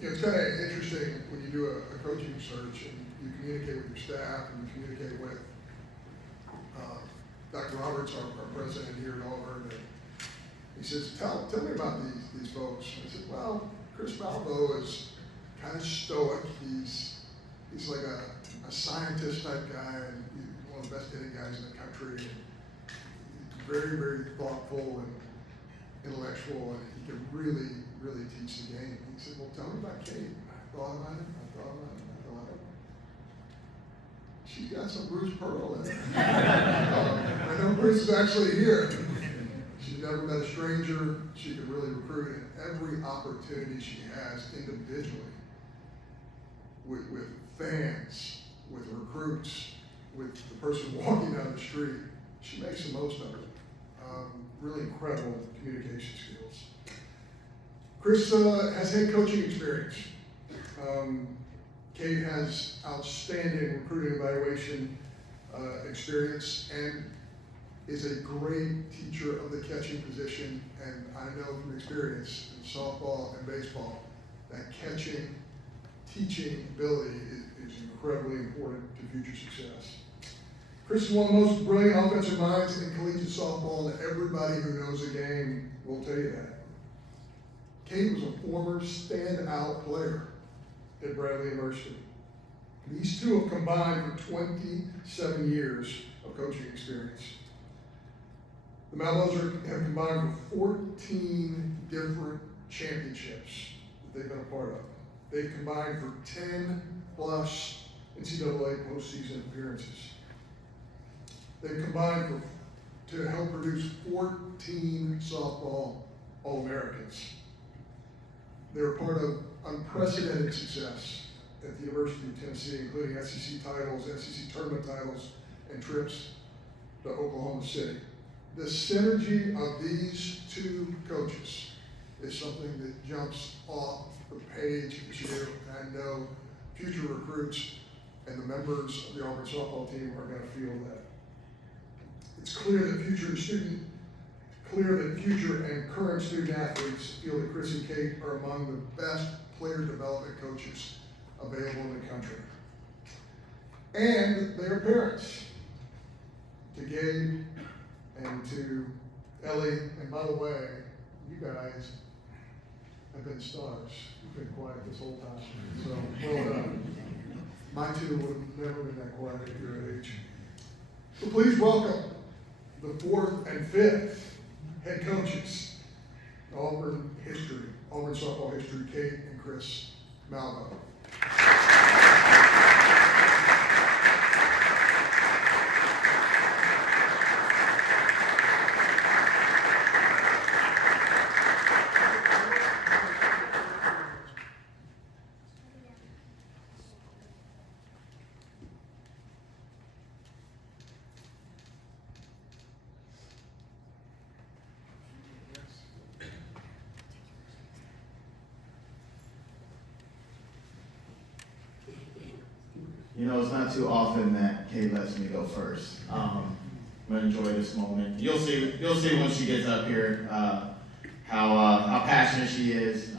It's kind of interesting when you do a coaching search and you communicate with your staff and you communicate with Dr. Roberts, our president here at Auburn, and he says, tell me about these folks. I said, well, Chris Malo is kind of stoic. He's like a scientist type guy, and he's one of the best hitting guys in the country. And he's very, very thoughtful and intellectual, and he can really, really teach the game. He said, well, tell me about Kate. I thought about it. She's got some Bruce Pearl in her. I know Bruce is actually here. She's never met a stranger. She can really recruit, and every opportunity she has individually with fans, with recruits, with the person walking down the street, she makes the most of it. Really incredible communication skills. Chris has head coaching experience. Kate has outstanding recruiting evaluation experience and is a great teacher of the catching position. And I know from experience in softball and baseball that catching, teaching ability is incredibly important to future success. Chris is one of the most brilliant offensive minds in collegiate softball, and everybody who knows the game will tell you that. Kate was a former standout player at Bradley University. These two have combined for 27 years of coaching experience. The Malveaux have combined for 14 different championships that they've been a part of. They've combined for 10 plus NCAA postseason appearances. They've combined to help produce 14 softball All-Americans. They're part of unprecedented success at the University of Tennessee, including SEC titles, SEC tournament titles, and trips to Oklahoma City. The synergy of these two coaches is something that jumps off the page at you. I know future recruits and the members of the Auburn softball team are going to feel that. It's clear that future and current student athletes feel that Chris and Kate are among the best player development coaches available in the country. And their parents, to Gabe and to Ellie, and by the way, you guys have been stars. You've been quiet this whole time, so well done. My two would have never been that quiet at your age. So please welcome the 4th and 5th head coaches, Auburn softball history, Kate and Chris Malo. You know, it's not too often that Kate lets me go first. I'm gonna enjoy this moment. You'll see when she gets up here how passionate she is.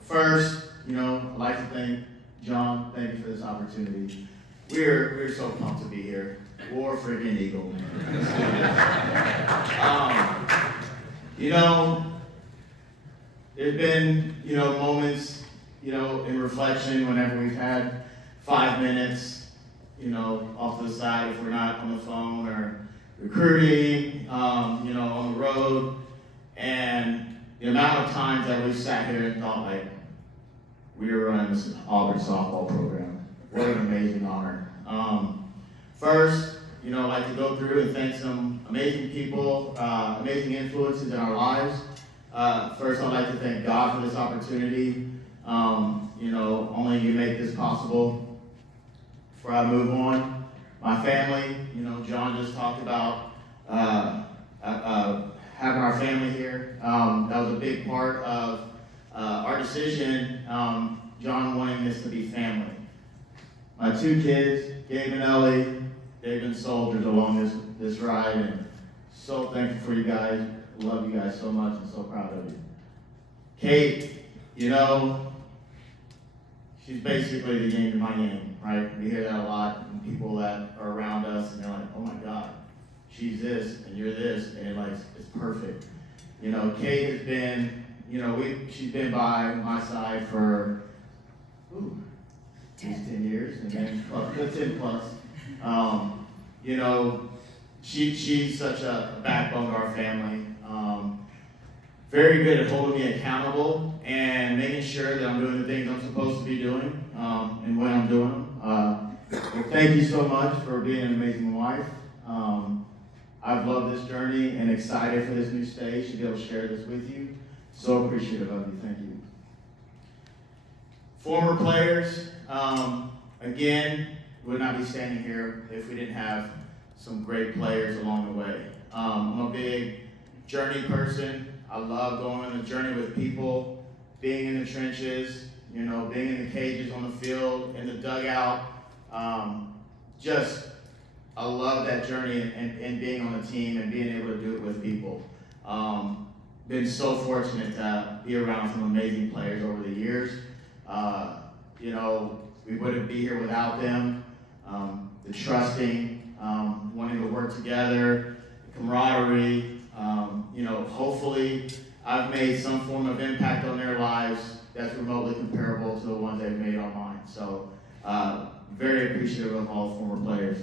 First, I'd like to thank John. Thank you for this opportunity. We're so pumped to be here. War freaking Eagle. There's been moments. In reflection, whenever we've had 5 minutes, off to the side if we're not on the phone or recruiting, on the road, and the amount of times that we've sat here and thought, like, we were running this Auburn softball program. What an amazing honor. First, I'd like to go through and thank some amazing people, amazing influences in our lives. First, I'd like to thank God for this opportunity. Only you make this possible. Before I move on, my family, John just talked about having our family here. That was a big part of our decision, John wanting this to be family. My 2 kids, Gabe and Ellie, they've been soldiers along this ride, and so thankful for you guys. Love you guys so much and so proud of you. Kate, you know, she's basically the yin to my yang, right? We hear that a lot from people that are around us, and they're like, oh my God, she's this, and you're this, and it's perfect. You know, Kate has been, she's been by my side for, 10 years, and then 10 plus. You know, she's such a backbone to our family. Very good at holding me accountable and making sure that I'm doing the things I'm supposed to be doing, and when I'm doing them. Thank you so much for being an amazing wife. I've loved this journey and excited for this new stage to be able to share this with you. So appreciative of you. Thank you. Former players, again, would not be standing here if we didn't have some great players along the way. I'm a big journey person. I love going on a journey with people, being in the trenches, being in the cages on the field, in the dugout. I love that journey and being on the team and being able to do it with people. Been so fortunate to be around some amazing players over the years. We wouldn't be here without them. The trusting, wanting to work together, the camaraderie. Hopefully I've made some form of impact on their lives that's remotely comparable to the ones they've made on mine. So very appreciative of all former players.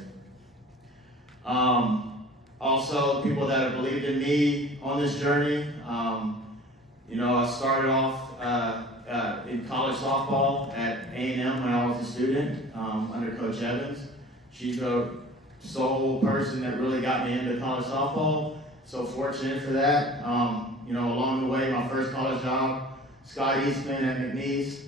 Also, people that have believed in me on this journey. I started off in college softball at A&M when I was a student under Coach Evans. She's the sole person that really got me into college softball. So fortunate for that. Along the way, my first college job, Scott Eastman at McNeese.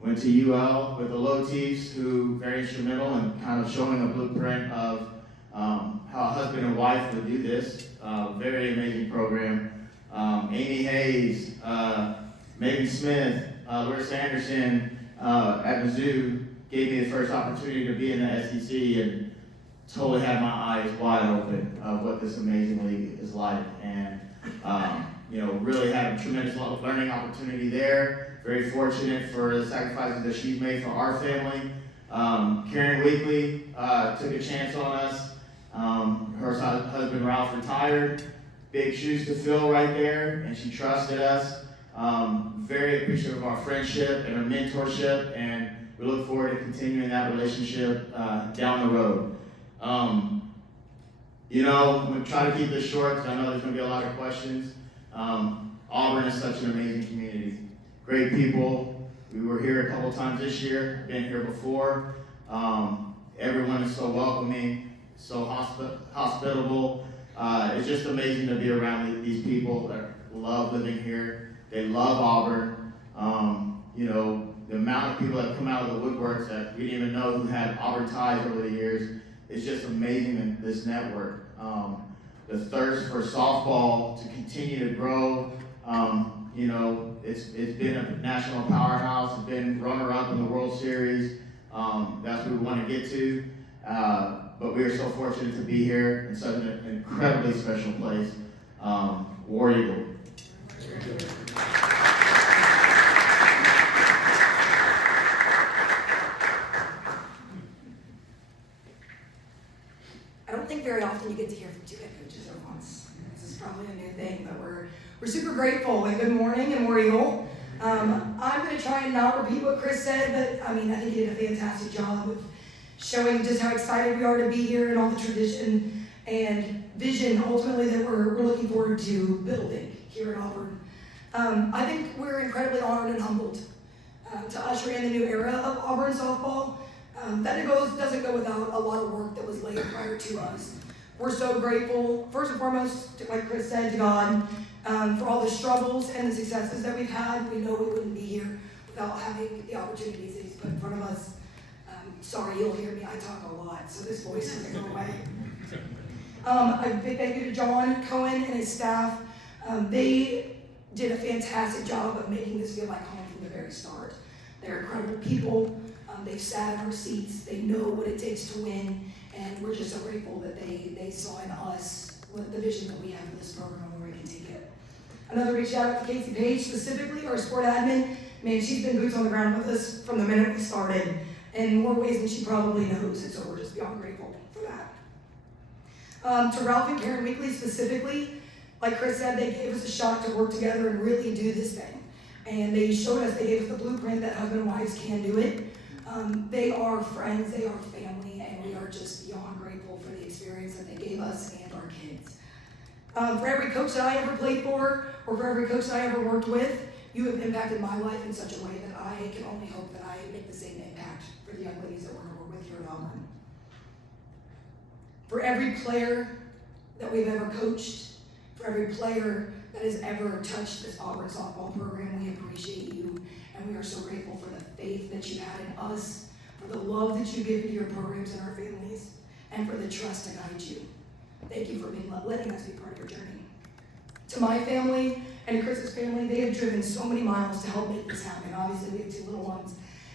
Went to UL with the Low-Tees, who very instrumental in kind of showing a blueprint of how a husband and wife would do this. Very amazing program. Amy Hayes, Megan Smith, Larissa Anderson at Mizzou gave me the first opportunity to be in the SEC and totally had my eyes wide open of what this amazing league is like. And, really had a tremendous learning opportunity there. Very fortunate for the sacrifices that she's made for our family. Karen Weekly took a chance on us. Her husband Ralph retired. Big shoes to fill right there, and she trusted us. Very appreciative of our friendship and our mentorship, and we look forward to continuing that relationship down the road. I'm going to try to keep this short because I know there's going to be a lot of questions. Auburn is such an amazing community. Great people. We were here a couple times this year, been here before. Everyone is so welcoming, so hospitable. It's just amazing to be around these people that love living here. They love Auburn. The amount of people that come out of the woodworks that we didn't even know who had Auburn ties over the years, it's just amazing in this network. The thirst for softball to continue to grow. It's been a national powerhouse. It's been runner-up in the World Series. That's what we want to get to. But we are so fortunate to be here in such an incredibly special place. War Eagle. I don't think very often you get to hear from two head coaches at once. This is probably a new thing, but we're super grateful. And good morning, and War Eagle. I'm going to try and not repeat what Chris said, but I think he did a fantastic job of showing just how excited we are to be here and all the tradition and vision ultimately that we're looking forward to building here at Auburn. I think we're incredibly honored and humbled to usher in the new era of Auburn softball. That doesn't go without a lot of work that was laid prior to us. We're so grateful, first and foremost, like Chris said, to God for all the struggles and the successes that we've had. We know we wouldn't be here without having the opportunities that He's put in front of us. Sorry, you'll hear me. I talk a lot, so this voice is going to go away. A big thank you to John Cohen and his staff. They did a fantastic job of making this feel like home from the very start. They're incredible people. They've sat in our seats. They know what it takes to win, and we're just so grateful that they saw in us the vision that we have for this program and where we can take it. Another big shout out to Casey Page, specifically our sport admin. Man, she's been boots on the ground with us from the minute we started in more ways than she probably knows, and so we're just beyond grateful for that. To Ralph and Karen Weekly specifically, like Chris said, they gave us a shot to work together and really do this thing. And they showed us, they gave us the blueprint that husband and wives can do it. They are friends, they are family, and we are just beyond grateful for the experience that they gave us and our kids. For every coach that I ever played for, or for every coach that I ever worked with, you have impacted my life in such a way that I can only hope that I make the same impact for the young ladies that we're going to work with here at Auburn. For every player that we've ever coached, for every player that has ever touched this Auburn softball program, we appreciate you, and we are so grateful for the faith that you had in us, for the love that you give to your programs and our families, and for the trust to guide you. Thank you for letting us be part of your journey. To my family and to Chris's family, they have driven so many miles to help make this happen. Obviously, we have 2 little ones,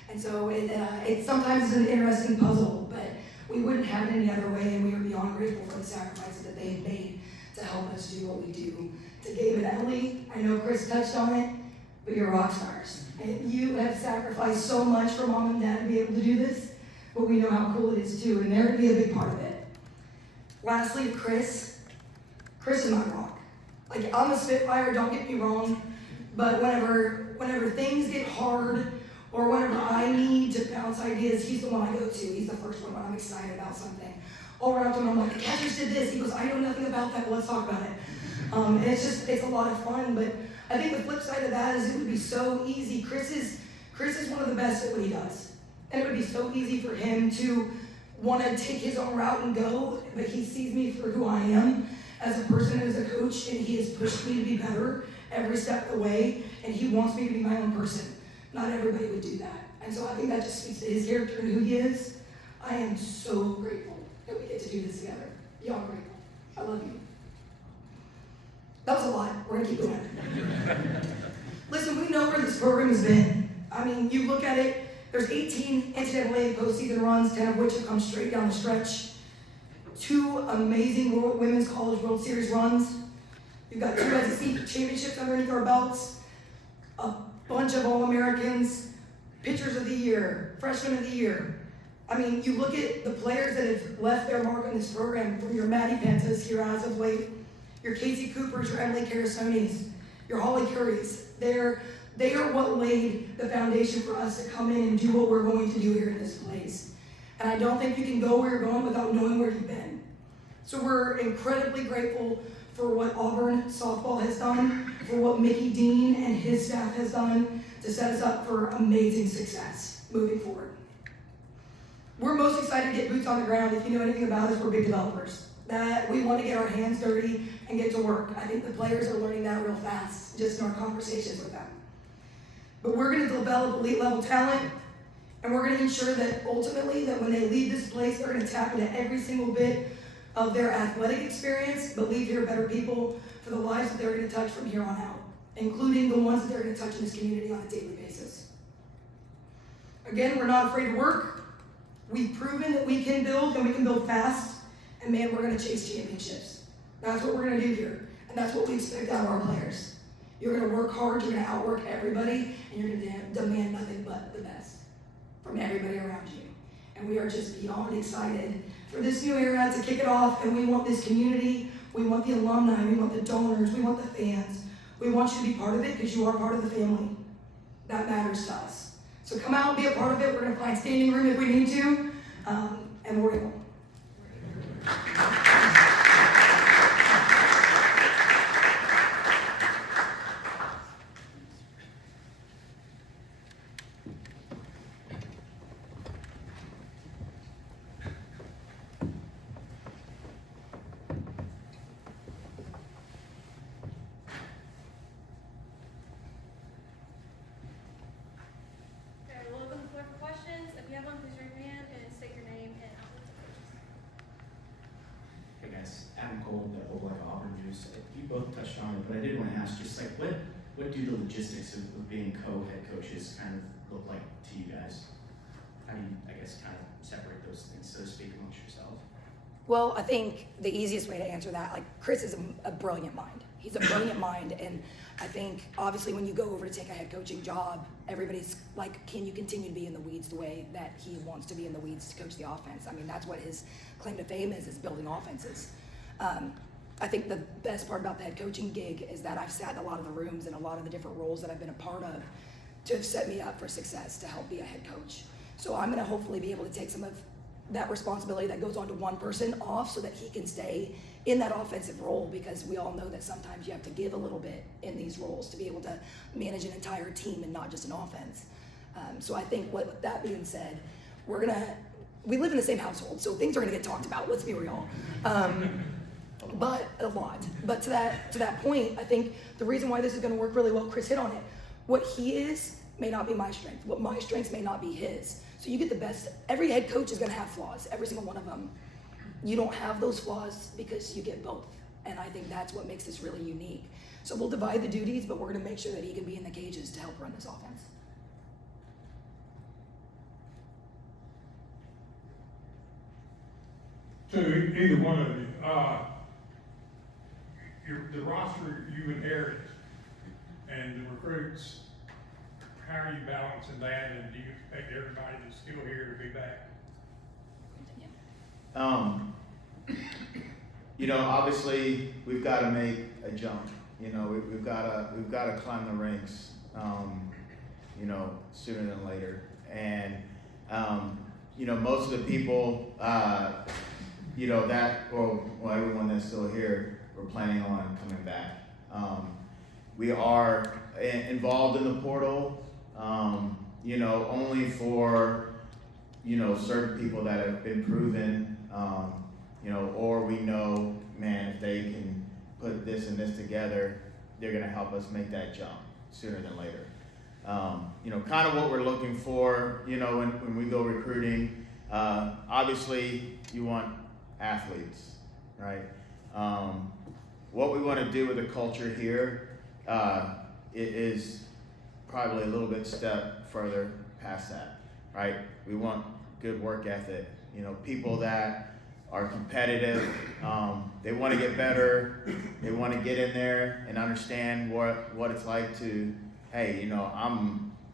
and so it sometimes is an interesting puzzle, but we wouldn't have it any other way, and we are beyond grateful for the sacrifices that they have made to help us do what we do. To Gabe and Emily, I know Chris touched on it, but you're rock stars. And you have sacrificed so much for mom and dad to be able to do this, but we know how cool it is too, and they're going to be a big part of it. Lastly, Chris is my rock. Like, I'm a Spitfire, don't get me wrong, but whenever things get hard, or whenever I need to bounce ideas, he's the one I go to. He's the first one when I'm excited about something. I'll run up to him, I'm like, the catchers did this. He goes, I know nothing about that, but let's talk about it. And it's a lot of fun, but I think the flip side of that is it would be so easy. Chris is one of the best at what he does. And it would be so easy for him to want to take his own route and go, but he sees me for who I am as a person and as a coach, and he has pushed me to be better every step of the way, and he wants me to be my own person. Not everybody would do that. And so I think that just speaks to his character and who he is. I am so grateful that we get to do this together. Beyond grateful. I love you. That was a lot. We're gonna keep going. Listen, we know where this program has been. I mean, you look at it, there's 18 NCAA postseason runs, 10 of which have come straight down the stretch. 2 amazing Women's College World Series runs. You've got 2 SEC championships underneath our belts, a bunch of All-Americans, Pitchers of the Year, Freshman of the Year. I mean, you look at the players that have left their mark on this program, from your Maddie Pentas here as of late, your Casey Coopers, your Emily Carasonis, your Holly Currys. They are what laid the foundation for us to come in and do what we're going to do here in this place. And I don't think you can go where you're going without knowing where you've been. So we're incredibly grateful for what Auburn softball has done, for what Mickey Dean and his staff has done to set us up for amazing success moving forward. We're most excited to get boots on the ground. If you know anything about us, we're big developers. That we want to get our hands dirty and get to work. I think the players are learning that real fast, just in our conversations with them. But we're going to develop elite level talent, and we're going to ensure that ultimately that when they leave this place, they're going to tap into every single bit of their athletic experience, but leave here better people for the lives that they're going to touch from here on out, including the ones that they're going to touch in this community on a daily basis. Again, we're not afraid to work. We've proven that we can build, and we can build fast, and man, we're going to chase championships. That's what we're going to do here, and that's what we expect out of our players. You're going to work hard, you're going to outwork everybody, and you're going to demand nothing but the best from everybody around you. And we are just beyond excited for this new era to kick it off, and we want this community, we want the alumni, we want the donors, we want the fans. We want you to be part of it because you are part of the family. That matters to us. So come out and be a part of it. We're going to find standing room if we need to, and we're going to. You both touched on it, but I did want to ask, just like, what do the logistics of being co-head coaches kind of look like to you guys? How do you, I guess, kind of separate those things, so to speak, amongst yourselves? Well, I think the easiest way to answer that, like, Chris is a brilliant mind. He's a brilliant mind, and I think obviously when you go over to take a head coaching job, everybody's like, can you continue to be in the weeds the way that he wants to be in the weeds to coach the offense? I mean, that's what his claim to fame is building offenses. I think the best part about the head coaching gig is that I've sat in a lot of the rooms and a lot of the different roles that I've been a part of to have set me up for success to help be a head coach. So I'm gonna hopefully be able to take some of that responsibility that goes on to one person off so that he can stay in that offensive role, because we all know that sometimes you have to give a little bit in these roles to be able to manage an entire team and not just an offense. So I think with that being said, we live in the same household, so things are gonna get talked about, let's be real. But a lot. But to that point, I think the reason why this is gonna work really well, Chris hit on it. What he is may not be my strength. What my strengths may not be his. So you get the best. Every head coach is gonna have flaws, every single one of them. You don't have those flaws because you get both. And I think that's what makes this really unique. So we'll divide the duties, but we're gonna make sure that he can be in the cages to help run this offense. To either one of you, the roster you inherit and the recruits, how are you balancing that, and do you expect everybody that's still here to be back? Obviously we've got to make a jump. We've got to climb the ranks. Sooner than later. And most of the people, everyone that's still here, we're planning on coming back. We are involved in the portal, only for, certain people that have been proven, or we know, man, if they can put this and this together, they're gonna help us make that jump sooner than later. Kind of what we're looking for, when we go recruiting, obviously you want athletes, right? What we want to do with the culture here is probably a little bit step further past that, right? We want good work ethic, people that are competitive, they want to get better, they want to get in there and understand what it's like to, hey,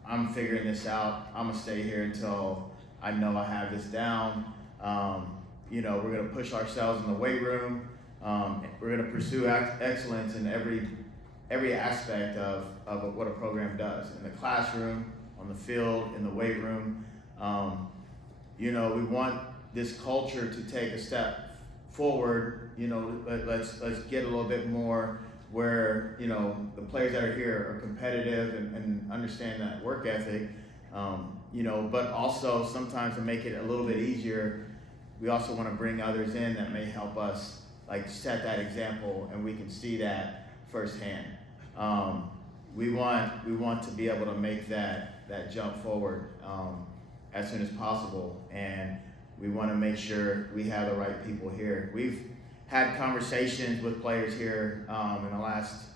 I'm figuring this out, I'm gonna stay here until I know I have this down. We're gonna push ourselves in the weight room. We're gonna pursue excellence in every aspect of what a program does, in the classroom, on the field, in the weight room. We want this culture to take a step forward. Let's get a little bit more where the players that are here are competitive and understand that work ethic. But also sometimes to make it a little bit easier, we also want to bring others in that may help us set that example, and we can see that firsthand. We want to be able to make that jump forward as soon as possible, and we want to make sure we have the right people here. We've had conversations with players here in the last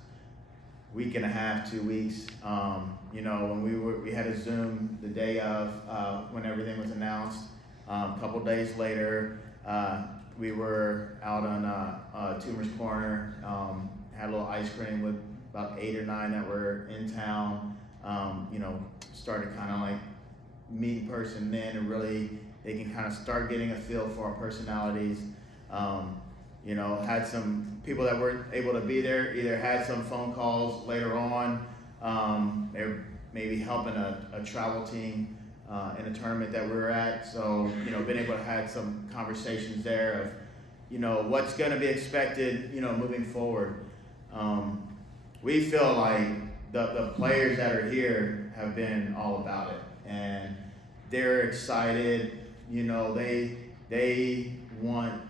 week and a half, 2 weeks. When we had a Zoom the day of when everything was announced. A couple days later, we were out on Tumors Corner, had a little ice cream with about 8 or 9 that were in town. Started kind of meet in person then, and really they can kind of start getting a feel for our personalities. Had some people that weren't able to be there, either had some phone calls later on, they're maybe helping a travel team in a tournament that we were at. So, been able to have some conversations there of, what's going to be expected, moving forward. We feel like the players that are here have been all about it, and they're excited. They want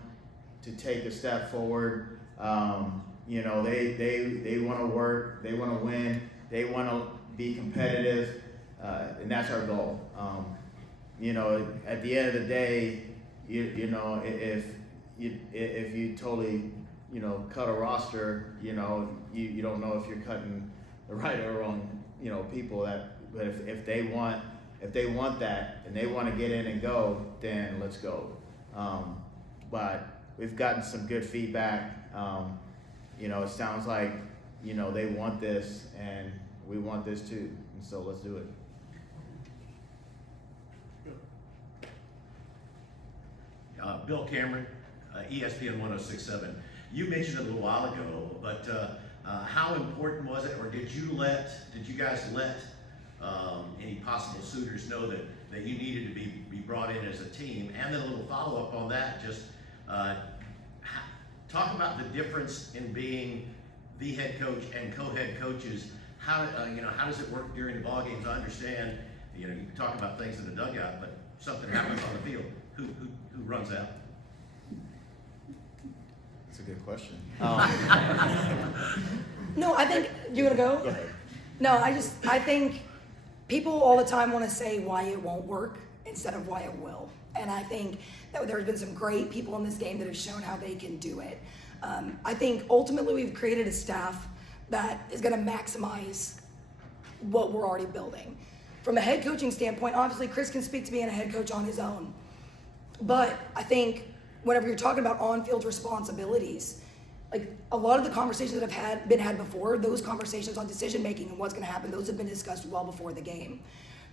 to take a step forward. They want to work, they want to win, they want to be competitive, and that's our goal. At the end of the day, if you totally, cut a roster, you don't know if you're cutting the right or wrong, people but if they want that and they want to get in and go, then let's go. But we've gotten some good feedback. It sounds like you know, they want this and we want this too, and so let's do it. Bill Cameron, ESPN 106.7. You mentioned it a little while ago, but how important was it, or did you guys let any possible suitors know that you needed to be brought in as a team? And then a little follow up on that, just talk about the difference in being the head coach and co-head coaches. How how does it work during the ball games? I understand, you can talk about things in the dugout, but something happens on the field. Who runs out? That's a good question. No, I think, you gonna go? Go ahead. No, I think people all the time want to say why it won't work instead of why it will. And I think that there's been some great people in this game that have shown how they can do it. I think ultimately we've created a staff that is going to maximize what we're already building. From a head coaching standpoint, obviously Chris can speak to being a head coach on his own. But I think whenever you're talking about on-field responsibilities, like a lot of the conversations that have been had before, those conversations on decision making and what's going to happen, those have been discussed well before the game.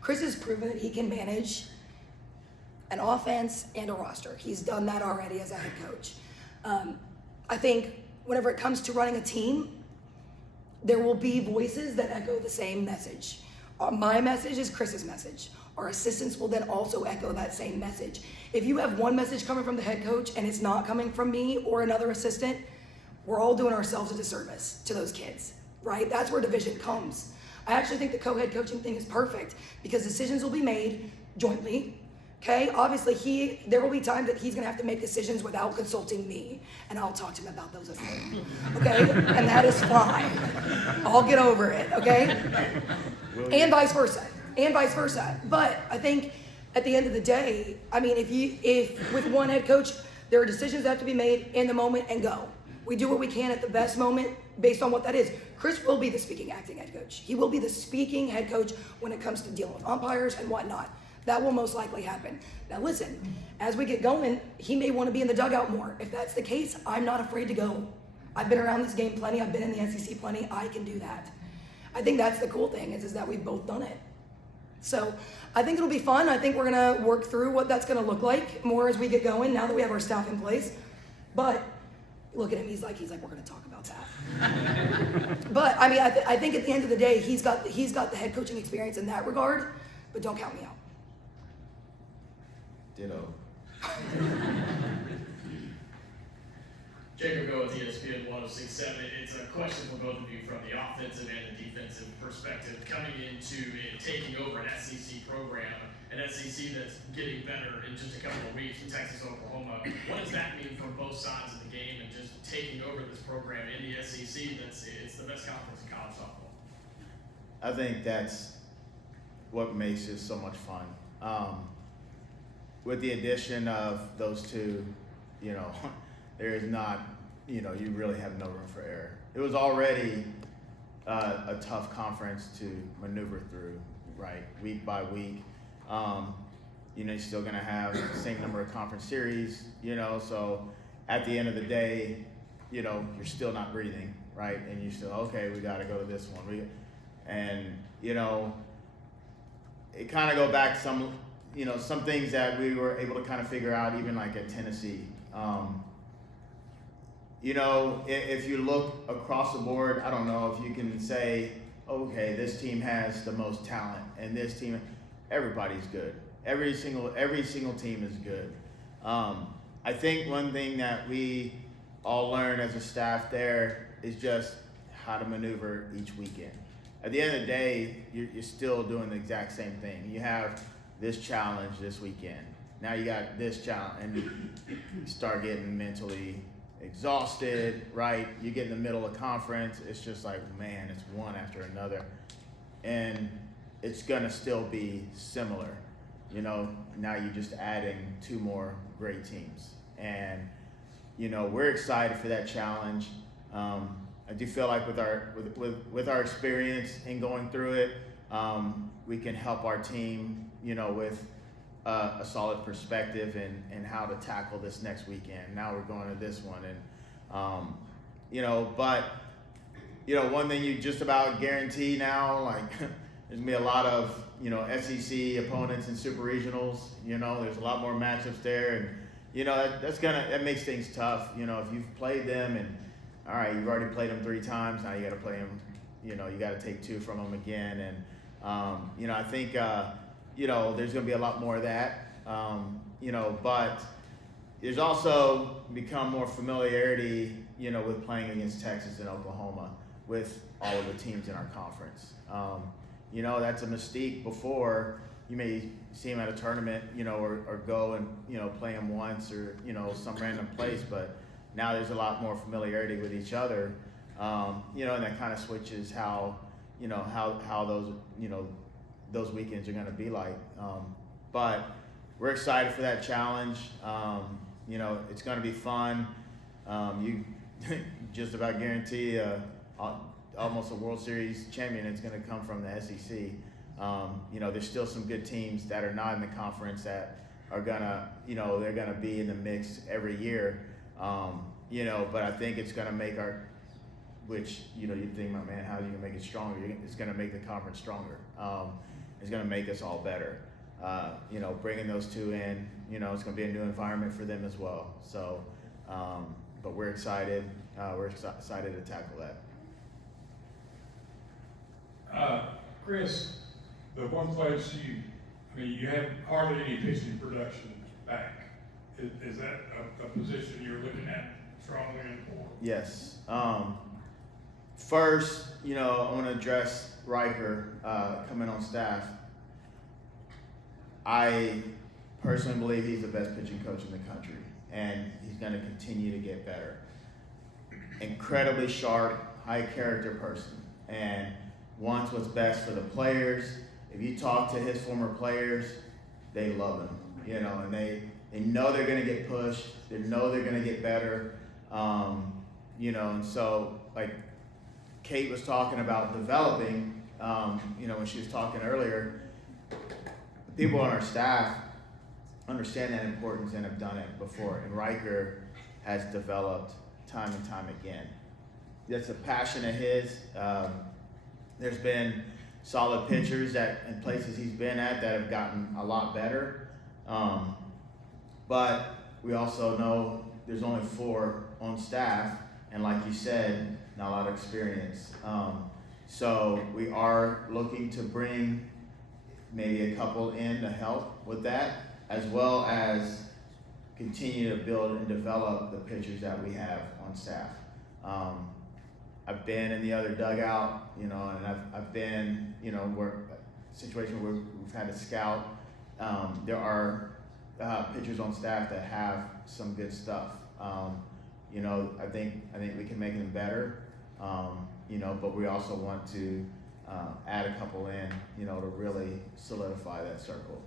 Chris has proven that he can manage an offense and a roster. He's done that already as a head coach. I think whenever it comes to running a team, there will be voices that echo the same message. My message is Chris's message. Our assistants will then also echo that same message. If you have one message coming from the head coach and it's not coming from me or another assistant, we're all doing ourselves a disservice to those kids, right? That's where division comes. I actually think the co-head coaching thing is perfect because decisions will be made jointly. Okay, obviously there will be times that he's gonna have to make decisions without consulting me, and I'll talk to him about those as well. Okay, and that is fine. I'll get over it. Okay, and vice versa. But I think at the end of the day, I mean, if with one head coach, there are decisions that have to be made in the moment and go. We do what we can at the best moment based on what that is. Chris will be the speaking acting head coach. He will be the speaking head coach when it comes to dealing with umpires and whatnot. That will most likely happen. Now listen, as we get going, he may want to be in the dugout more. If that's the case, I'm not afraid to go. I've been around this game plenty. I've been in the SEC plenty. I can do that. I think that's the cool thing is that we've both done it. So I think it'll be fun. I think we're going to work through what that's going to look like more as we get going now that we have our staff in place. But look at him. He's like, we're going to talk about that. But I mean, I think at the end of the day, he's got the head coaching experience in that regard, but don't count me out. Ditto. Jacob Go with ESPN 106.7. It's a question for both of you from the offensive and the defensive perspective. Coming into and taking over an SEC program, an SEC that's getting better in just a couple of weeks in Texas, Oklahoma. What does that mean for both sides of the game and just taking over this program in the SEC? It's the best conference in college softball. I think that's what makes it so much fun. With the addition of those two, there is not, you really have no room for error. It was already a tough conference to maneuver through, right, week by week. You're still gonna have the same number of conference series, so at the end of the day, you're still not breathing, right? And you're still, okay, we gotta go to this one. It kind of go back to some things that we were able to kind of figure out even like at Tennessee. If you look across the board, I don't know if you can say, okay, this team has the most talent and this team, everybody's good. Every single team is good. I think one thing that we all learned as a staff there is just how to maneuver each weekend. At the end of the day, you're still doing the exact same thing. You have this challenge this weekend. Now you got this challenge, and you start getting mentally exhausted, right? You get in the middle of conference, it's just like, man, it's one after another. And it's gonna still be similar. Now you're just adding two more great teams. And, we're excited for that challenge. I do feel like with our experience in going through it, we can help our team, with a solid perspective and how to tackle this next weekend. Now we're going to this one, and but one thing you just about guarantee now, like there's gonna be a lot of, SEC opponents and super regionals. There's a lot more matchups there, and that makes things tough. If you've played them and all right, you've already played them 3 times, now you got to play them. You got to take 2 from them again, and I think there's gonna be a lot more of that. But there's also become more familiarity, with playing against Texas and Oklahoma with all of the teams in our conference. That's a mystique before. You may see them at a tournament, or go and, play them once or, some random place, but now there's a lot more familiarity with each other, and that kind of switches how those, those weekends are going to be like. But we're excited for that challenge. It's going to be fun. You just about guarantee almost a World Series champion is going to come from the SEC. There's still some good teams that are not in the conference that are gonna, they're gonna be in the mix every year. But I think it's gonna make which you think about, man, how are you gonna make it stronger? It's gonna make the conference stronger. It's gonna make us all better. Bringing those 2 in, it's gonna be a new environment for them as well. So, but we're excited. We're excited to tackle that. Chris, the one place you have hardly any pitching production back. Is that a position you're looking at strongly in for? Yes. First, I want to address Riker coming on staff. I personally believe he's the best pitching coach in the country, and he's going to continue to get better. Incredibly sharp, high character person, and wants what's best for the players. If you talk to his former players, they love him, and they know they're going to get pushed. They know they're going to get better, and so like Kate was talking about developing, when she was talking earlier, the people on our staff understand that importance and have done it before, and Riker has developed time and time again. That's a passion of his. There's been solid pitchers in places he's been at that have gotten a lot better. But we also know there's only 4 on staff, and like you said, not a lot of experience. So we are looking to bring maybe a couple in to help with that, as well as continue to build and develop the pitchers that we have on staff. I've been in the other dugout, and I've been, where situation where we've had to scout. There are pitchers on staff that have some good stuff. I think we can make them better. But we also want to add a couple in, to really solidify that circle.